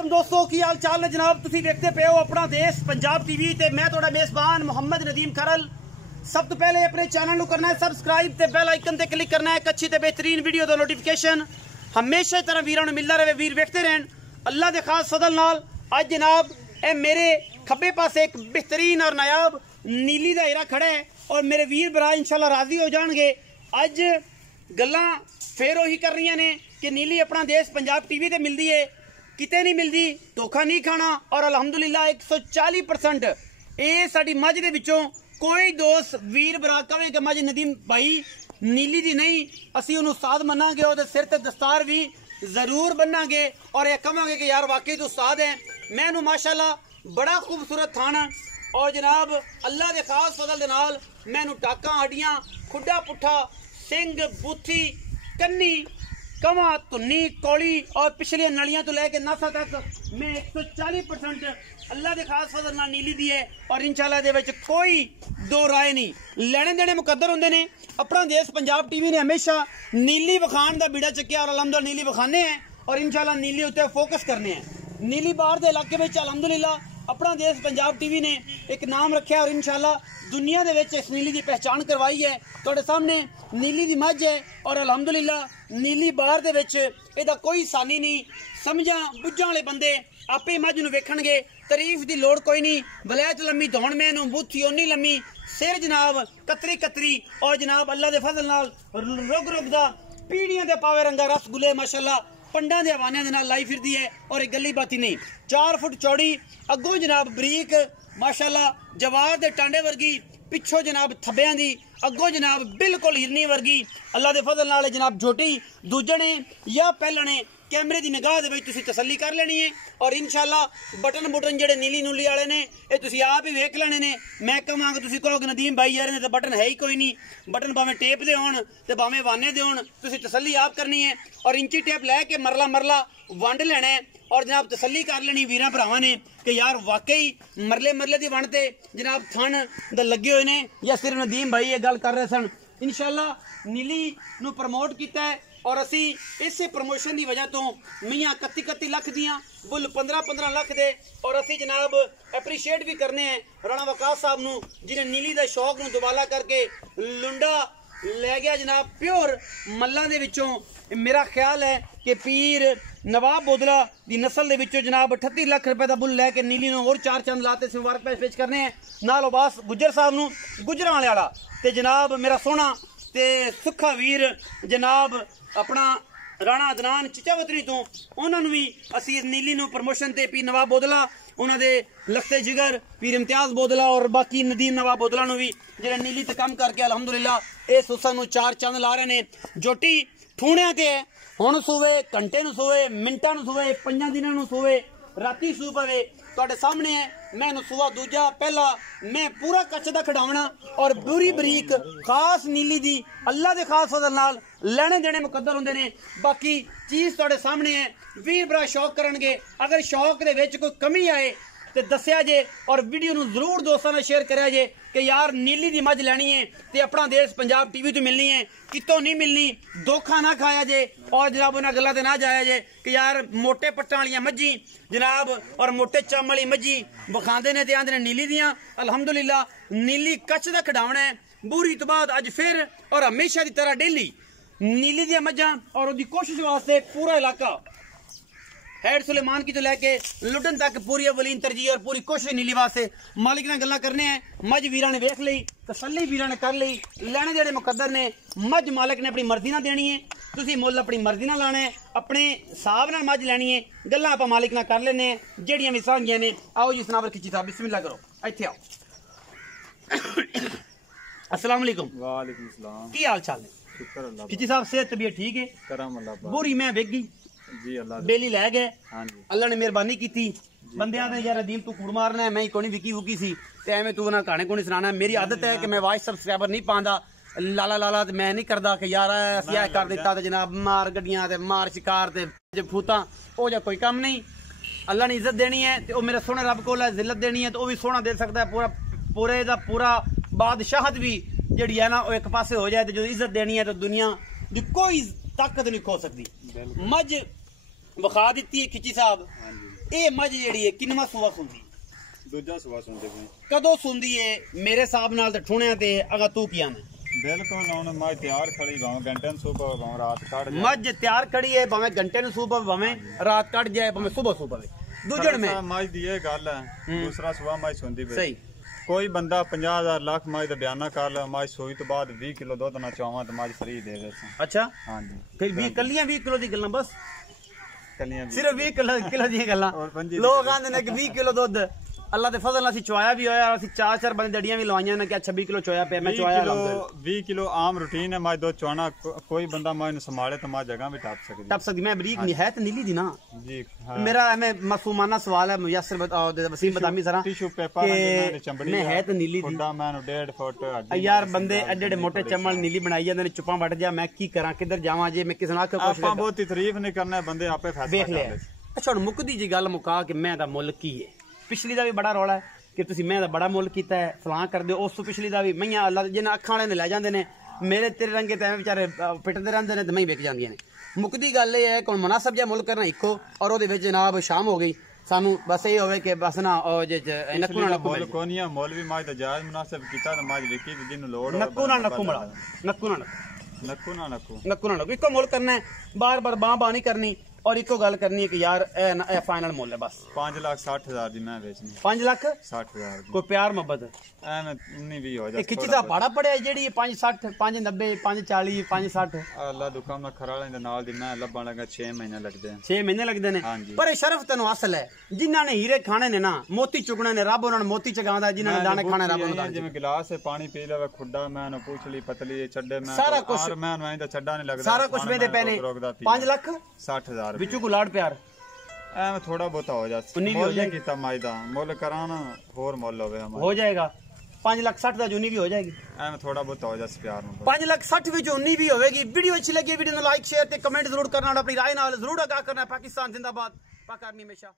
वालेकुम दोस्तों की हाल चाल है जनाब। तुसी देखते पे हो अपना देश पंजाब टीवी ते मैं थोड़ा मेजबान मोहम्मद नदीम खरल। सब तो पहले अपने चैनल को करना है सबसक्राइब ते बेल आइकन ते क्लिक करना है। एक अच्छी ते बेहतरीन वीडियो दा नोटिफिकेशन हमेशा तरह वीरां नूं मिलदा रहे। वीर वेखते रहन अल्लाह दे खास फजल नाल। अज जनाब ए मेरे खब्बे पासे एक बेहतरीन और नायाब नीली दा हीरा खड़ा है और मेरे वीर भरा इंशाल्लाह राजी हो जाएंगे। अज गल्लां फिर ओही कर रही ने कि नीली अपना देश पंजाब टीवी ते मिलती है, किते नहीं मिलती, धोखा नहीं खाना। और अलहमदुलिल्लाह 140% ये साडी मझ दे विचों कोई दोस्त वीर भरा कहे कि मझ नदीम भाई नीली दी नहीं, असी उन्होंने उस्ताद मनांगे और सिर ते दस्तार भी जरूर बनांगे और यह कहांगे कि यार वाकई तो उस्ताद है। मैनू माशाल्लाह बड़ा खूबसूरत थाना और जनाब अल्लाह के खास फजल दे नाल मैनू टाका हड्डियां खुडा पुट्ठा सिंह बूथी कन्नी कवा धुन्नी कौली और पिछलिया नलियां तो लैके नसा तक मैं 140% अल्लाह के खास फजल नाल नीली दी है। और इंशाल्लाह दे विच कोई दो राय नहीं, लेने देने मुकद्दर होंदे ने। अपना देश पंजाब टीवी ने हमेशा नीली विखाण दा बीड़ा चुक्या और अलहमदुलिल्लाह नीली विखाने हैं और इंशाल्लाह नीली उत्ते फोकस करने हैं। नीली बाहर दे इलाके विच अलहमदुलिल्लाह अपना देश पंजाब टीवी ने एक नाम रखा और इंशाल्लाह दुनिया दे विच इस नीली की पहचान करवाई है। तुहाडे सामने नीली दी मझ है और अलहमदुलिल्लाह नीली बाहर दे विच इहदा कोई सानी नहीं। समझा बुझां वाले बंदे आपे मझ नूं वेखणगे, तारीफ दी लोड़ कोई नहीं। वलैत लम्मी दौड़ मैनू बूथी ओनी लम्मी सिर जनाब कतरी कतरी और जनाब अल्लाह दे फजल नाल रुग रुग दा पीढ़ियां दे पावे रंगा रसगुल्ले माशाल्लाह पंडा दे हवाने दे नाल लाई फिरदी है और एक गली बाती नहीं। 4 फुट चौड़ी अगों जनाब बरीक माशाल्लाह जवार दे टांडे वर्गी, पिछों जनाब थब्बियां दी, अगों जनाब बिल्कुल हिरनी वर्गी अल्लाह दे फजल नाल जनाब झोटी दूजणे या पहलणे कैमरे की निगाह दे तुसी तसल्ली कर लेनी है। और इंशाल्लाह बटन बुटन जेडे नीली नूली वाले ने ये तुसी आप ही वेख लेने ने। मैं कहांगा तुसी कहोगे नदीम भाई यार इन्हें तो बटन है ही कोई नहीं, बटन भावें टेप दे होण ते भावें वाने दे होण, तुसी तसल्ली आप करनी है और इंची टेप लैके मरला मरला वंड लेना है और जनाब तसल्ली कर लेनी वीरां भरावां ने कि यार वाकई मरले मरले दी वंड ते जनाब थन दा लगे हुए ने या सिर्फ नदीम भाई ये गल कर रहे सन। इंशाल्लाह नीली नूं प्रमोट कीता है और असी इस प्रमोशन की वजह तो मियाँ 31 लाख दियाँ बुल 15 लाख दे और असी जनाब एप्रीशिएट भी करने हैं राणा वकास साहब नूं जिन्हें नीली का शौक नूं दुबाला करके लुंडा लै गया जनाब प्योर मल्लां दे विचों। मेरा ख्याल है कि पीर नवाब बोदला की नस्ल दे विचों जनाब 38 लाख रुपए का बुल लैके नीली नूं और 4 चंद लाते मुबारक पेश करने हैं। नाल उबास गुज्जर साहब नूं गुजरां वाले वाला ते जनाब मेरा सोहना ते सुखा वीर जनाब अपना राणा अदनान चिचावतरी तो उन्होंने भी असी नीली नूं प्रमोशन ते पीर नवाब बोदला उन्होंने लखते जिगर पीर इम्तियाज बोदला और बाकी नदीम नवाब बोदला नूं भी जिहड़े नीली ते कम करके अलहमदुलिल्लाह इस हुसन नूं 4 चंद ला रहे ने। जोटी ठूणियां ते है हुण सूवे घंटे नूं सूवे मिंटां नूं सूवे 5 दिनां नूं सूवे राती सू पवे तुहाडे सामने है। मैं सुबह दूजा पहला मैं पूरा कच्च दा खिडावना और बुरी बरीक खास नीली दी अल्लाह दे खास फजल नाल लेने देने मुकद्दर होंदे ने। बाकी चीज़ तुहाडे सामने है वीर भरा शौक करनगे। अगर शौक दे विच कोई कमी आए तो दस्या जे और वीडियो नूं जरूर दोस्तों ने शेयर करिया जे कि यार नीली दी मझ लैनी है तो अपना देश पंजाब टीवी तो मिलनी है, कितों नहीं मिलनी। धोखा ना खाया जे और जनाब उन्होंने गल्लां ते ना जाया जे कि यार मोटे पट्टां वालियां मझी जनाब और मोटे चम वाली मझी विखांदे ने ते आंदे ने नीली दियां। अलहमदुलिल्लाह नीली कच्च दा खिडावना है बुरी तो बाद अज फिर और हमेशा की तरह डेली नीली दियां मझां और उसकी कोशिश वास्ते पूरा इलाका हैड सुलेमान की तो लैके लुडन तक पूरी अवलीन तरजीह और पूरी कोशिश नीली वास्ते मालिक ने गल्लां करने हैं। मझ वीरां ने वेख ली तसल्ली वीरां ने कर ली, लेने देने मुकद्दर ने। मझ मालिक ने अपनी मर्जी ना देनी है, तुसी मुल अपनी मर्जी ना लाना है, अपने हिसाब नाल मझ लैनी है। गल्लां आपां मालिक नाल कर लेने जेहड़ियां भी सांझियां ने। आओ जी सनावर खिची साहब बिस्मिल्लाह करो इत्थे आओ। अस्सलाम वालेकुम। वालेकुम सलाम। की हाल चाल है? शुक्र अल्लाह। खिची साहब सेहत तबीयत ठीक है? करम अल्लाह। बुरी मैं वेख गई जी अल्लाह बेली लै गए। हाँ जी अल्लाह ने मेहरबानी की बंदियां ने यार नदीम तू कूड़ मारना है मैं कोई विकी वुकी सी ते एवें तू ना कहानी कोनी सुनाना। मेरी आदत है कि मैं वाइस सब्सक्राइबर नहीं पांदा लाला लाला ते मैं नहीं करदा कि यार असीं ऐ कर दित्ता ते जनाब मार गड्डियां ते मार शिकार ते फूतां ओ जा कोई कम नहीं। अल्लाह ने इज्जत देनी है तो मेरे सोहने रब कोल है, जिल्लत देनी है तो भी सोहना दे सकता है। पूरा पूरे दा पूरा बादशाहत भी जिहड़ी है ना वो एक पासे हो जाए तो जो इज्जत देनी है तो दुनिया दी कोई ताकत नहीं खो सकती। मझ विखा दी है खिची साहब ਇਹ ਮੱਝ ਜਿਹੜੀ ਹੈ ਕਿੰਨਵਾਂ ਸੂਆ ਸੁੰਦੀ? ਦੂਜਾ ਸਵਾ ਸੁਣਦੇ ਪਏ। ਕਦੋਂ ਸੁੰਦੀ ਹੈ? ਮੇਰੇ ਹਿਸਾਬ ਨਾਲ ਤੇ ਠੁਣਿਆ ਤੇ ਅਗਾ ਤੂੰ ਕੀ ਆਵੇਂ ਬਿਲਕੁਲ ਹੁਣ ਮੈਂ ਤਿਆਰ ਖੜੀ ਭਾਵੇਂ ਘੰਟੇ ਨੂੰ ਸੂਬਾ ਭਾਵੇਂ ਰਾਤ ਕੱਢ ਜਾਏ। ਮੱਝ ਤਿਆਰ ਖੜੀ ਹੈ, ਭਾਵੇਂ ਘੰਟੇ ਨੂੰ ਸੂਬਾ ਭਾਵੇਂ ਰਾਤ ਕੱਢ ਜਾਏ, ਭਾਵੇਂ ਸਵੇਰ ਸੂਬਾ ਦੂਜਣ ਮੈਂ ਮੱਝ ਦੀ ਇਹ ਗੱਲ ਹੈ ਦੂਸਰਾ ਸਵਾ ਮੱਝ ਸੁਣਦੀ ਪਈ। ਸਹੀ ਕੋਈ ਬੰਦਾ 50,000 ਲੱਖ ਮੱਝ ਦਾ ਬਿਆਨਾ ਕਰ ਲੈ, ਮੱਝ ਸੂਈ ਤੋਂ ਬਾਅਦ 20 ਕਿਲੋ ਦੁੱਧ ਨਾ ਚਾਹਾਂ ਤੇ ਮੱਝ ਫਰੀ ਦੇ ਦੇ। ਅੱਛਾ ਹਾਂਜੀ ਫਿਰ 20 ਕੱਲੀਆਂ 20 ਕਿਲੋ ਦੀ ਗੱਲਾਂ ਬਸ ਕੱਲੀਆਂ ਵੀ ਸਿਰਫ 20 ਕਿਲੋ ਦੀਆਂ ਗੱਲਾਂ ਲੋਕ ਆਂਦੇ ਨੇ ਕਿ 20 ਕਿਲੋ ਦੁੱਧ ਅੱਲਾ ਦੇ ਫਜ਼ਲ ਨਾਲ ਅਸੀਂ ਚੁਆਇਆ ਵੀ ਹੋਇਆ, ਅਸੀਂ 4-4 ਬੰਦੇ ਡੜੀਆਂ ਵੀ ਲਵਾਈਆਂ ਨੇ ਕਿ 26 ਕਿਲੋ ਚੋਇਆ ਪਿਆ। ਮੈਂ ਚੁਆਇਆ 20 ਕਿਲੋ ਆਮ ਰੂਟੀਨ ਹੈ ਮੱਝ ਦੁੱਧ ਚੁਆਣਾ। ਕੋਈ ਬੰਦਾ ਮੱਝ ਨੂੰ ਸੰਭਾਲੇ ਤਾਂ ਮੱਝ ਜਗ੍ਹਾ ਵੀ ਟੱਪ ਸਕਦੀ। ਮੈਂ ਬਰੀਕ ਨਹੀਂ ਹੈ ਤੇ ਨੀਲੀ ਦੀ ਨਾ ਜੀ। ਮੇਰਾ ਐਵੇਂ ਮਾਸੂਮਾਨਾ ਸਵਾਲ ਹੈ ਮੁਯਸਰ ਵਸੀਮ ਬਦਾਮੀ ਜ਼ਰਾ ਟਿਸ਼ੂ ਪੇਪਰ ਮੈਂ ਚੰਬੜੀ ਮੈਂ ਹੈ ਤੇ ਨੀਲੀ ਦੀ ਖੁੱਡਾ ਮੈਨੂੰ 1.5 ਫੁੱਟ ਯਾਰ ਬੰਦੇ ਐਡੇ ਮੋਟੇ ਚੰਮਲ ਨੀਲੀ ਬਣਾਈ ਜਾਂਦੇ ਨੇ ਚੁੱਪਾਂ ਵੱਟ ਜਾ। ਮੈਂ ਕੀ ਕਰਾਂ ਕਿੱਧਰ ਜਾਵਾਂ ਜੇ ਮੈਂ ਕਿਸੇ ਨਾਲ ਕੋਸ਼ਿਸ਼ ਆਪਾਂ ਬਹੁਤੀ ਤਾਰੀਫ ਨਹੀਂ ਕਰਨਾ ਬੰਦੇ ਆਪੇ ਫੈਸਲਾ ਵੇਖ ਲਿਆ। ਅੱਛਾ ਹੁਣ ਮੁੱਕਦੀ ਜੀ ਗੱਲ ਮੁਕਾ ਕਿ ਮੈਂ ਦਾ ਮੁੱਲ ਕੀ ਹੈ। ਪਿਛਲੀ ਦਾ ਵੀ ਬੜਾ ਰੌਲਾ ਹੈ ਕਿ ਤੁਸੀਂ ਮੈਂ ਦਾ ਬੜਾ ਮੁੱਲ ਕੀਤਾ ਹੈ ਫਲਾਂ ਕਰਦੇ ਹੋ। ਉਸ ਤੋਂ ਪਿਛਲੀ ਦਾ ਵੀ ਮਈਆਂ ਅੱਲਾ ਜਿਹਨਾਂ ਅੱਖਾਂ ਵਾਲੇ ਨੇ ਲੈ ਜਾਂਦੇ ਨੇ, ਮੇਰੇ ਤੇਰੇ ਰੰਗੇ ਤੇ ਐਵੇਂ ਵਿਚਾਰੇ ਪਿੱਟਦੇ ਰਹਿੰਦੇ ਨੇ ਤੇ ਮੈਂ ਵਿਕ ਜਾਂਦੀਆਂ ਨੇ। ਮੁੱਕਦੀ ਗੱਲ ਇਹ ਹੈ ਕਿ ਮੁਨਾਸਬ ਜਿਹਾ ਮੁੱਲ ਕਰਨਾ ਇੱਕੋ ਔਰ ਉਹਦੇ ਵਿੱਚ ਜਨਾਬ ਸ਼ਾਮ ਹੋ ਗਈ ਸਾਨੂੰ ਬਸ ਇਹ ਹੋਵੇ ਕਿ ਬਸ ਨਾ ਉਹ ਜੇ ਨੱਕੂ ਨਾਲ ਮੁੱਲ ਕੋਨੀਆ ਮੁੱਲ ਵੀ ਮਾਜ ਦਾ ਜਾਇਜ਼ ਮੁਨਾਸਬ ਕੀਤਾ ਤਾਂ ਮਾਜ ਵਿਕੀ ਤੇ ਜਿਹਨੂੰ ਲੋੜ ਨੱਕੂ ਨਾਲ ਨੱਕੂ ਮੜਾ ਨੱਕੂ ਨਾਲ ਨੱਕੂ ਨਾਲ ਇੱਕੋ ਮੁੱਲ ਕਰਨਾ ਹੈ, ਬਾਰ ਬਾਰ ਬਾਂ ਨਹੀਂ ਕਰਨੀ और इको गल करनी है कि यार ए फाइनल मुल है बस 5,60,000 दी मैं बेचनी 5,60,000 कोई प्यार मोहब्बत एवें 19-20 हो जाए खिच्ची दा पाड़ा पड़े जेडी 5,60 5,90 5,40 5,60 अल्लाह दुका मैं खराले दे नाल दी मैं लब्बण लगा 6 महीने लगदे 6 महीने लगदे ने पर शरफ तैनू असल है जिन्हां ने हीरे खाने ने ना मोती चुगने ने रब उन्हां मोती चगांदा जिन्हां ने दाने खाने रब उन्हां जिवें गिलास से पानी पी लेवे खुड्डा मैं न पूछली पतली चड्डे मैं सारा कुछ मैं दा चड्डा नहीं लगदा सारा कुछ मेरे पहले 5,60,000 ਵਿੱਚੋਂ ਕੋ ਲਾੜ ਪਿਆਰ ਐਵੇਂ ਥੋੜਾ ਬਹੁਤਾ ਹੋ ਜਾ ਮੁੱਲ ਨਹੀਂ ਕੀਤਾ ਮਾਜ ਦਾ ਮੁੱਲ ਕਰਾਣਾ ਹੋਰ ਮੁੱਲ ਹੋਵੇ ਹਮਾਰਾ ਹੋ ਜਾਏਗਾ 5,60,000 ਦਾ ਜੁਨੀ ਵੀ ਹੋ ਜਾਏਗੀ ਐਵੇਂ ਥੋੜਾ ਬਹੁਤਾ ਹੋ ਜਾ ਪਿਆਰ ਨੂੰ 5,60,000 ਵਿੱਚ ਉਨੀ ਵੀ ਹੋਵੇਗੀ। ਵੀਡੀਓ ਅੱਛੀ ਲੱਗੀ ਵੀਡੀਓ ਨੂੰ ਲਾਈਕ ਸ਼ੇਅਰ ਤੇ ਕਮੈਂਟ ਜ਼ਰੂਰ ਕਰਨਾ ਔਰ ਆਪਣੀ ਰਾਏ ਨਾਲ ਜ਼ਰੂਰ ਆਗਾਹ ਕਰਨਾ। ਪਾਕਿਸਤਾਨ ਜ਼ਿੰਦਾਬਾਦ, ਪਾਕ ਆਰਮੀ ਹਮੇਸ਼ਾ।